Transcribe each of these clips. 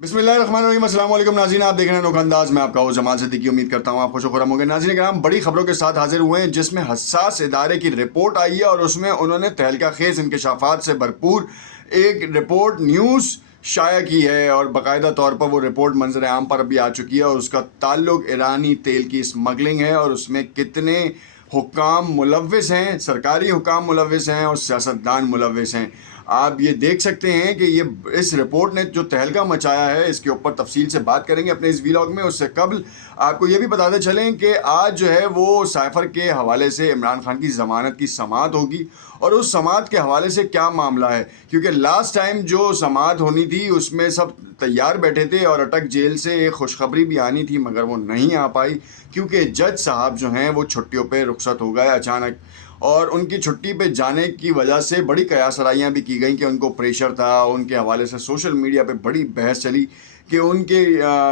बिस्मिल्लाहिर्रहमानिर्रहीम। अस्सलाम वालेकुम नाज़रीन, आप देख रहे हैं अनोखा अंदाज। मैं आपका वो जमाल सिद्दीकी। उम्मीद करता हूँ आप खुश खुरम होंगे। नाज़रीन कराम, बड़ी खबरों के साथ हाजिर हुए हैं जिसमें हसास इदारे की रिपोर्ट आई है और उसमें उन्होंने तहलका खेज इंकशाफात से भरपूर एक रिपोर्ट न्यूज़ शाया की है और बाकायदा तौर पर वो रिपोर्ट मंजर आम पर भी आ चुकी है और उसका ताल्लुक ईरानी तेल की स्मगलिंग है और उसमें कितने हुक्काम मुलव्विस हैं, सरकारी हुक्काम मुलव्विस हैं और सियासतदान मुलव्विस हैं। आप ये देख सकते हैं कि ये इस रिपोर्ट ने जो तहलका मचाया है, इसके ऊपर तफसील से बात करेंगे अपने इस वीलॉग में। उससे कबल आपको ये भी बताते चलें कि आज जो है वो साइफ़र के हवाले से इमरान खान की ज़मानत की समाअत होगी और उस समाअत के हवाले से क्या मामला है, क्योंकि लास्ट टाइम जो समाअत होनी थी उसमें सब तैयार बैठे थे और अटक जेल से एक खुशखबरी भी आनी थी मगर वो नहीं आ पाई क्योंकि जज साहब जो हैं वो छुट्टियों पे रुखसत हो गए अचानक और उनकी छुट्टी पे जाने की वजह से बड़ी कयासराइयाँ भी की गई कि उनको प्रेशर था। उनके हवाले से सोशल मीडिया पे बड़ी बहस चली कि उनके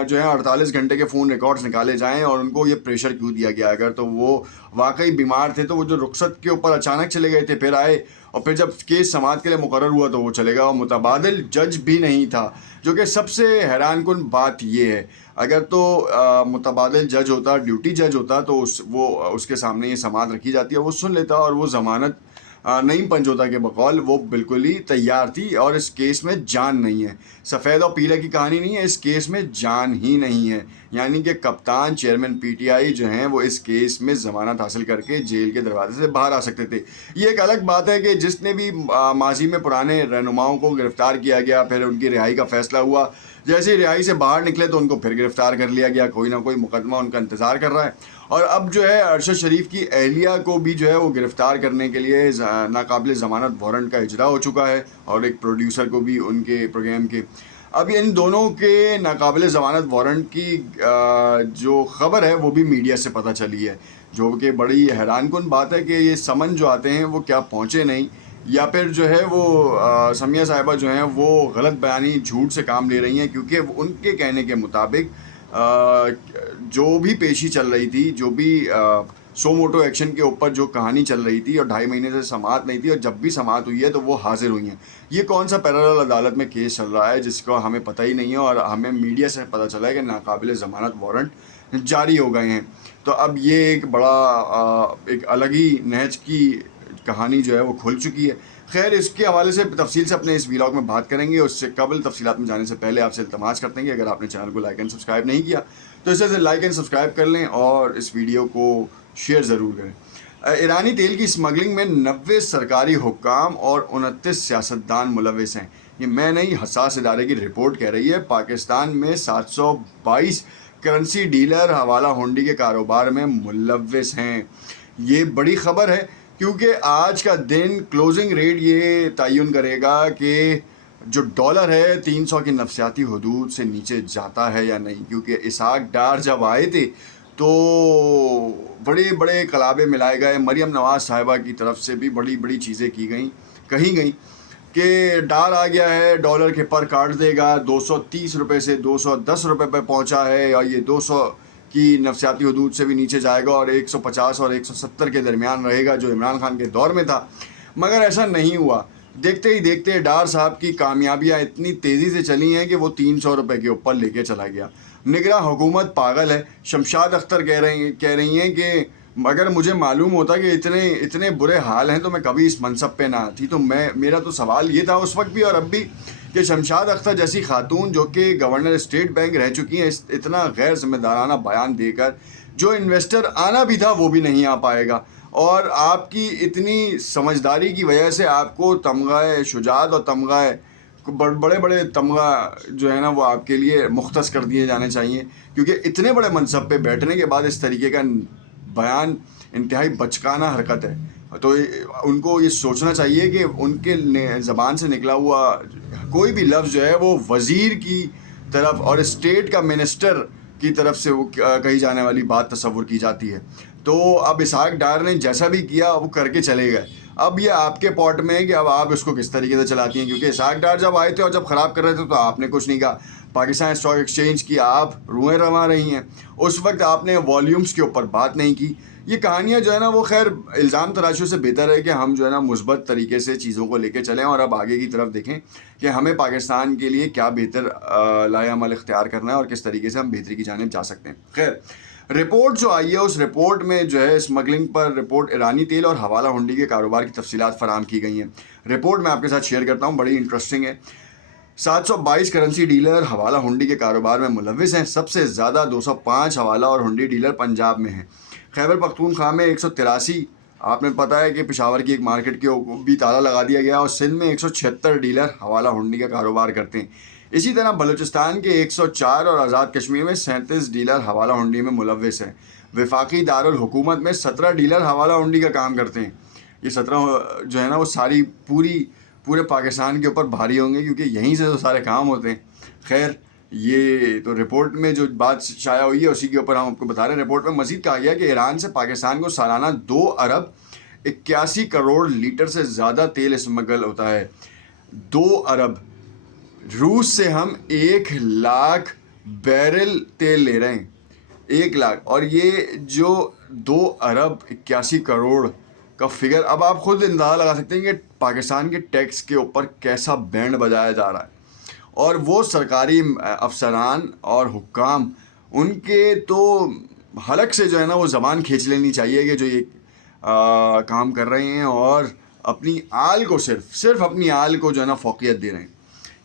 जो है 48 घंटे के फ़ोन रिकॉर्ड्स निकाले जाएं और उनको ये प्रेशर क्यों दिया गया। अगर तो वो वाकई बीमार थे तो वो जो रुखसत के ऊपर अचानक चले गए थे, फिर आए और फिर जब केस समाअत के लिए मुकर्रर हुआ तो वो चले गया और मुतबादिल जज भी नहीं था, जो कि सबसे हैरानकुन बात ये है। अगर तो मुतबादिल जज होता, ड्यूटी जज होता तो उसके सामने ये समाअत रखी जाती है, वो सुन लेता और वो ज़मानत नईम पंजोता के बकौल वो बिल्कुल ही तैयार थी और इस केस में जान नहीं है। सफ़ेद और पीले की कहानी नहीं है, इस केस में जान ही नहीं है। यानी कि कप्तान चेयरमैन पीटीआई जो हैं वो इस केस में ज़मानत हासिल करके जेल के दरवाजे से बाहर आ सकते थे। ये एक अलग बात है कि जिसने भी माजी में पुराने रहनुमाओं को गिरफ़्तार किया गया, फिर उनकी रिहाई का फ़ैसला हुआ, जैसे ही रिहाई से बाहर निकले तो उनको फिर गिरफ़्तार कर लिया गया। कोई ना कोई मुकदमा उनका इंतज़ार कर रहा है और अब जो है अरशद शरीफ की अहलिया को भी जो है वो गिरफ़्तार करने के लिए नाकाबिल ज़मानत वारंट का इजरा हो चुका है और एक प्रोड्यूसर को भी उनके प्रोग्राम के। अब इन दोनों के नाकाबिल ज़मानत वारंट की जो ख़बर है वो भी मीडिया से पता चली है, जो कि बड़ी हैरानकुन बात है कि ये समन जो आते हैं वो क्या पहुँचे नहीं या फिर जो है वो समिया साहिबा जो हैं वो गलत बयानी झूठ से काम ले रही हैं, क्योंकि उनके कहने के मुताबिक जो भी पेशी चल रही थी, जो भी सो मोटो एक्शन के ऊपर जो कहानी चल रही थी और 2.5 महीने से समाअत नहीं थी और जब भी समाअत हुई है तो वो हाजिर हुई हैं। ये कौन सा पैरेलल अदालत में केस चल रहा है जिसका हमें पता ही नहीं है और हमें मीडिया से पता चला है कि नाकाबिल ज़मानत वारंट जारी हो गए हैं। तो अब ये एक बड़ा एक अलग ही नहज की कहानी जो है वो खुल चुकी है। खैर, इसके हवाले से तफसील से अपने इस वीलॉग में बात करेंगे। उससे कबल तफसीलात में जाने से पहले आपसे इल्तमास करते हैं कि अगर आपने चैनल को लाइक एंड सब्सक्राइब नहीं किया तो इसे लाइक एंड सब्सक्राइब कर लें और इस वीडियो को शेयर ज़रूर करें। ईरानी तेल की स्मगलिंग में 90 सरकारी हुक्काम और 29 सियासतदान मुलविस हैं। ये मैं नहीं, हसास इदारे की रिपोर्ट कह रही है। पाकिस्तान में 722 करेंसी डीलर हवाला हुंडी के कारोबार में मुलविस हैं। ये बड़ी ख़बर है क्योंकि आज का दिन क्लोजिंग रेट ये तयन करेगा कि जो डॉलर है 300 की नफसियाती हदूद से नीचे जाता है या नहीं। क्योंकि इसहाक डार जब आए थे तो बड़े बड़े कलाबे मिलाए गए, मरियम नवाज़ साहिबा की तरफ से भी बड़ी बड़ी चीज़ें कही गई कि डार आ गया है, डॉलर के पर काट देगा, 230 रुपये से 210 रुपये पर पहुंचा है और ये 200 की नफसियाती हदूद से भी नीचे जाएगा और 150 और 170 के दरमियान रहेगा जो इमरान खान के दौर में था। मगर ऐसा नहीं हुआ। देखते ही देखते डार साहब की कामयाबियाँ इतनी तेज़ी से चली हैं कि वो 300 रुपये के ऊपर लेके चला गया। निगरां हुकूमत पागल है। शमशाद अख्तर कह रही हैं कि अगर मुझे मालूम होता कि इतने बुरे हाल हैं तो मैं कभी इस मनसब पे ना आती। तो मेरा तो सवाल ये था उस वक्त भी और अब भी कि शमशाद अख्तर जैसी खातून जो कि गवर्नर स्टेट बैंक रह चुकी हैं, इतना गैर जिम्मेदाराना बयान देकर जो इन्वेस्टर आना भी था वो भी नहीं आ पाएगा। और आपकी इतनी समझदारी की वजह से आपको तमगा शुजात और तमगा बड़े बड़े तमगा जो है ना वो आपके लिए मुख्तस कर दिए जाने चाहिए, क्योंकि इतने बड़े मनसब पे बैठने के बाद इस तरीके का बयान इंतहाई बचकाना हरकत है। तो उनको ये सोचना चाहिए कि उनके ज़बान से निकला हुआ कोई भी लफ्ज़ जो है वो वज़ीर की तरफ और स्टेट का मिनिस्टर की तरफ से वो कही जाने वाली बात तस्वुर की जाती है। तो अब इसहाक डार ने जैसा भी किया वो करके चले गए। अब ये आपके पॉट में है कि अब आप इसको किस तरीके से चलाती हैं, क्योंकि इसहाक डार जब आए थे और जब ख़राब कर रहे थे तो आपने कुछ नहीं कहा। پاکستان اسٹاک ایکسچینج کی آپ روئیں روا رہی ہیں. اس وقت آپ نے والیومز کے اوپر بات نہیں کی. یہ کہانیاں جو ہے نا وہ خیر الزام تراشیوں سے بہتر ہے کہ ہم جو ہے نا مثبت طریقے سے چیزوں کو لے کے چلیں اور اب آگے کی طرف دیکھیں کہ ہمیں پاکستان کے لیے کیا بہتر لائحہ عمل اختیار کرنا ہے اور کس طریقے سے ہم بہتری کی جانب جا سکتے ہیں. خیر رپورٹ جو آئی ہے اس رپورٹ میں جو ہے اسمگلنگ پر رپورٹ ایرانی تیل اور حوالہ ہنڈی کے کاروبار کی تفصیلات فراہم کی گئی ہیں. رپورٹ میں آپ کے ساتھ شیئر کرتا ہوں, بڑی انٹرسٹنگ ہے. 722 کرنسی ڈیلر حوالہ ہنڈی کے کاروبار میں ملوث ہیں. سب سے زیادہ 205 حوالہ اور ہنڈی ڈیلر پنجاب میں ہیں. خیبر پختونخوا میں 183, آپ نے پتہ ہے کہ پشاور کی ایک مارکیٹ کے بھی تالا لگا دیا گیا, اور سندھ میں 176 ڈیلر حوالہ ہنڈی کا کاروبار کرتے ہیں. اسی طرح بلوچستان کے 104 اور آزاد کشمیر میں 37 ڈیلر حوالہ ہنڈی میں ملوث ہیں. وفاقی دارالحکومت میں 17 ڈیلر حوالہ ہنڈی کا کام کرتے ہیں. یہ 17 جو ہے نا وہ ساری پورے پاکستان کے اوپر بھاری ہوں گے کیونکہ یہیں سے تو سارے کام ہوتے ہیں. خیر یہ تو رپورٹ میں جو بات شائع ہوئی ہے اسی کے اوپر ہم آپ کو بتا رہے ہیں. رپورٹ میں مزید کہا گیا کہ ایران سے پاکستان کو سالانہ 2 ارب 81 کروڑ لیٹر سے زیادہ تیل اسمگل ہوتا ہے. 2 ارب. روس سے ہم 1 لاکھ بیرل تیل لے رہے ہیں, 1 لاکھ. اور یہ جو 2 ارب 81 کروڑ کا فگر, اب آپ خود اندازہ لگا سکتے ہیں کہ پاکستان کے ٹیکس کے اوپر کیسا بینڈ بجایا جا رہا ہے. اور وہ سرکاری افسران اور حکام, ان کے تو حلق سے جو ہے نا وہ زبان کھینچ لینی چاہیے کہ جو یہ کام کر رہے ہیں اور اپنی آل کو صرف اپنی آل کو جو ہے نا فوقیت دے رہے ہیں.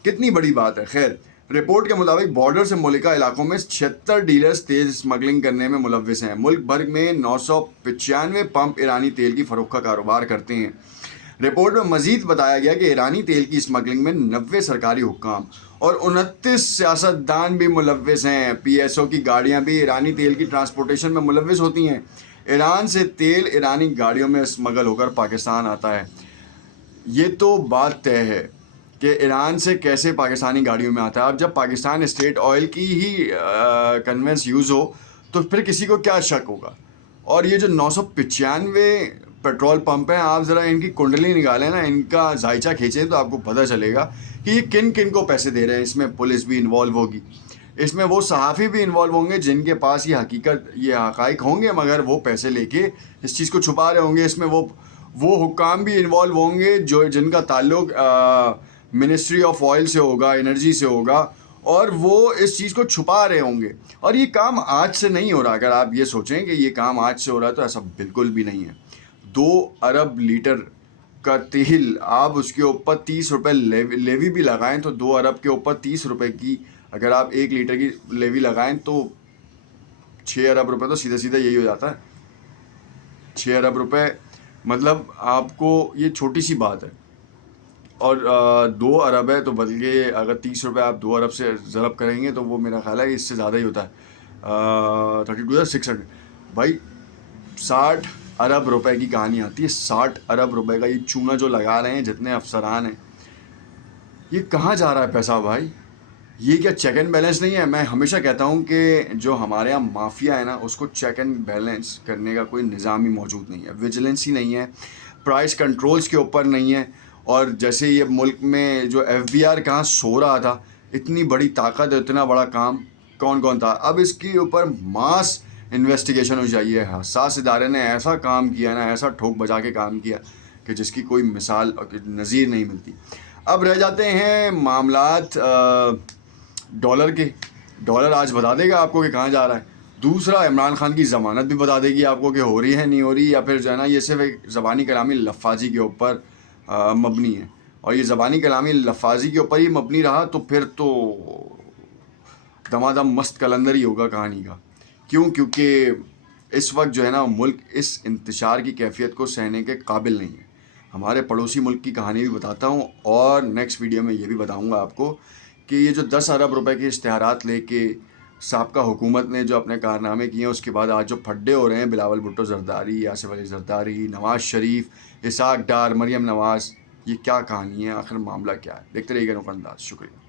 کتنی بڑی بات ہے. خیر رپورٹ کے مطابق بارڈر سے ملکہ علاقوں میں 76 ڈیلرز تیل اسمگلنگ کرنے میں ملوث ہیں. ملک بھر میں 995 پمپ ایرانی تیل کی فروخت کا کاروبار کرتے ہیں. رپورٹ میں مزید بتایا گیا کہ ایرانی تیل کی اسمگلنگ میں 90 سرکاری حکام اور 29 سیاستدان بھی ملوث ہیں. پی ایس او کی گاڑیاں بھی ایرانی تیل کی ٹرانسپورٹیشن میں ملوث ہوتی ہیں. ایران سے تیل ایرانی گاڑیوں میں اسمگل ہو کر پاکستان آتا ہے. یہ تو بات طے ہے کہ ایران سے کیسے پاکستانی گاڑیوں میں آتا ہے. اب جب پاکستان اسٹیٹ آئل کی ہی کنوینس یوز ہو تو پھر کسی کو کیا شک ہوگا. اور یہ جو 995 پیٹرول پمپ ہیں, آپ ذرا ان کی کنڈلی نکالیں نا, ان کا ذائچہ کھینچیں تو آپ کو پتہ چلے گا کہ یہ کن کو پیسے دے رہے ہیں. اس میں پولیس بھی انوالو ہوگی, اس میں وہ صحافی بھی انوالو ہوں گے جن کے پاس یہ حقائق ہوں گے مگر وہ پیسے لے کے اس چیز کو چھپا رہے ہوں گے. اس میں وہ حکام بھی انوالو ہوں گے جن کا تعلق منسٹری آف آئل سے ہوگا, انرجی سے ہوگا, اور وہ اس چیز کو چھپا رہے ہوں گے. اور یہ کام آج سے نہیں ہو رہا. اگر آپ یہ سوچیں کہ یہ کام آج سے ہو رہا ہے تو ایسا بالکل بھی نہیں ہے. 2 ارب لیٹر کا تیل, آپ اس کے اوپر 30 روپے لیوی بھی لگائیں تو 2 ارب کے اوپر 30 روپے کی اگر آپ 1 لیٹر کی لیوی لگائیں تو 6 ارب روپے تو سیدھا یہی ہو جاتا ہے. 6 ارب روپے مطلب آپ کو یہ چھوٹی سی بات ہے. اور 2 ارب ہے تو بلکہ اگر 30 روپے آپ 2 ارب سے ضرب کریں گے تو وہ میرا خیال ہے اس سے زیادہ ہی ہوتا ہے. 32,600 بھائی 60 ارب روپے کی کہانی آتی ہے. 60 ارب روپے کا یہ چونا جو لگا رہے ہیں جتنے افسران ہیں, یہ کہاں جا رہا ہے پیسہ بھائی؟ یہ کیا چیک اینڈ بیلنس نہیں ہے؟ میں ہمیشہ کہتا ہوں کہ جو ہمارے یہاں مافیا ہے نا اس کو چیک اینڈ بیلنس کرنے کا کوئی نظام ہی موجود نہیں ہے. ویجیلنس ہی نہیں ہے, پرائس کنٹرولز کے اوپر نہیں ہے. اور جیسے یہ ملک میں جو ایف بی آر کہاں سو رہا تھا, اتنی بڑی طاقت, اتنا بڑا کام کون تھا, اب اس کے اوپر ماس انویسٹیگیشن ہو جائیے. حساس ادارے نے ایسا کام کیا نا, ایسا ٹھوک بجا کے کام کیا کہ جس کی کوئی مثال نظیر نہیں ملتی. اب رہ جاتے ہیں معاملات ڈالر کے. ڈالر آج بتا دے گا آپ کو کہ کہاں جا رہا ہے. دوسرا, عمران خان کی ضمانت بھی بتا دے گی آپ کو کہ ہو رہی ہے نہیں ہو رہی, یا پھر جو ہے نا یہ صرف ایک زبانی کلامی لفاظی کے اوپر مبنی ہے. اور یہ زبانی کلامی لفاظی کے اوپر ہی مبنی رہا تو پھر تو دمادم مست کلندر ہی ہوگا کہانی کا. کیونکہ اس وقت جو ہے نا ملک اس انتشار کی کیفیت کو سہنے کے قابل نہیں ہے. ہمارے پڑوسی ملک کی کہانی بھی بتاتا ہوں, اور نیکسٹ ویڈیو میں یہ بھی بتاؤں گا آپ کو کہ یہ جو 10 ارب روپے کے اشتہارات لے کے سابقہ حکومت نے جو اپنے کارنامے کیے ہیں, اس کے بعد آج جو پھڈے ہو رہے ہیں بلاول بھٹو زرداری, آصف علی زرداری, نواز شریف, اسحاق ڈار, مریم نواز, یہ کیا کہانی ہے, آخر معاملہ کیا ہے؟ دیکھتے رہیے گا نوک انداز. شکریہ.